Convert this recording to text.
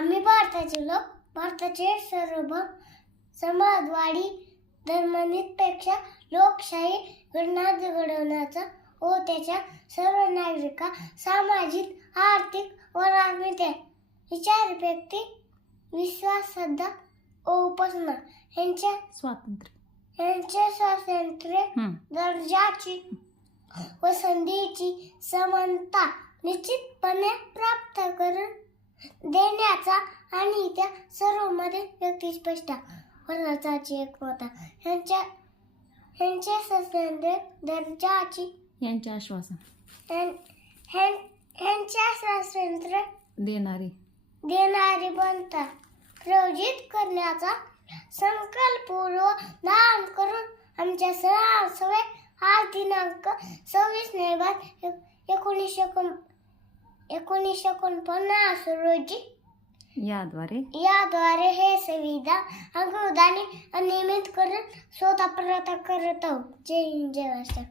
आम्ही भारताचे लोक, भारताचे सार्वभौम, समाजवादी, धर्मनिरपेक्ष, लोकशाही घडवण्याचा व त्याच्या सर्व नागरिका सामाजिक, आर्थिक व राजनीतिक विचार, व्यक्ती, विश्वास, श्रद्धा व उपासना यांच्या स्वातंत्र्य, दर्जाची व संधीची समानता निश्चितपणे प्राप्त करून देण्याचा आणि त्या सर्वमध्ये व्यक्तिस्पष्ट वर्गाची एकमता ह्यांचे स्वातंत्र्य, दर्जाची यांचे आश्वासन ह्यांच्या स्वातंत्र्य देणारी बनता प्रयोजित करण्याचा संकल्प धारण करून आमच्या सवय आज दिनांक 26 नोव्हेंबर 1949 रोजी याद्वारे हे संविधान अंगीकारणे नियमित करून स्वतः प्रयत्न करत आहोत. जय हिंद, जय महाराष्ट्र.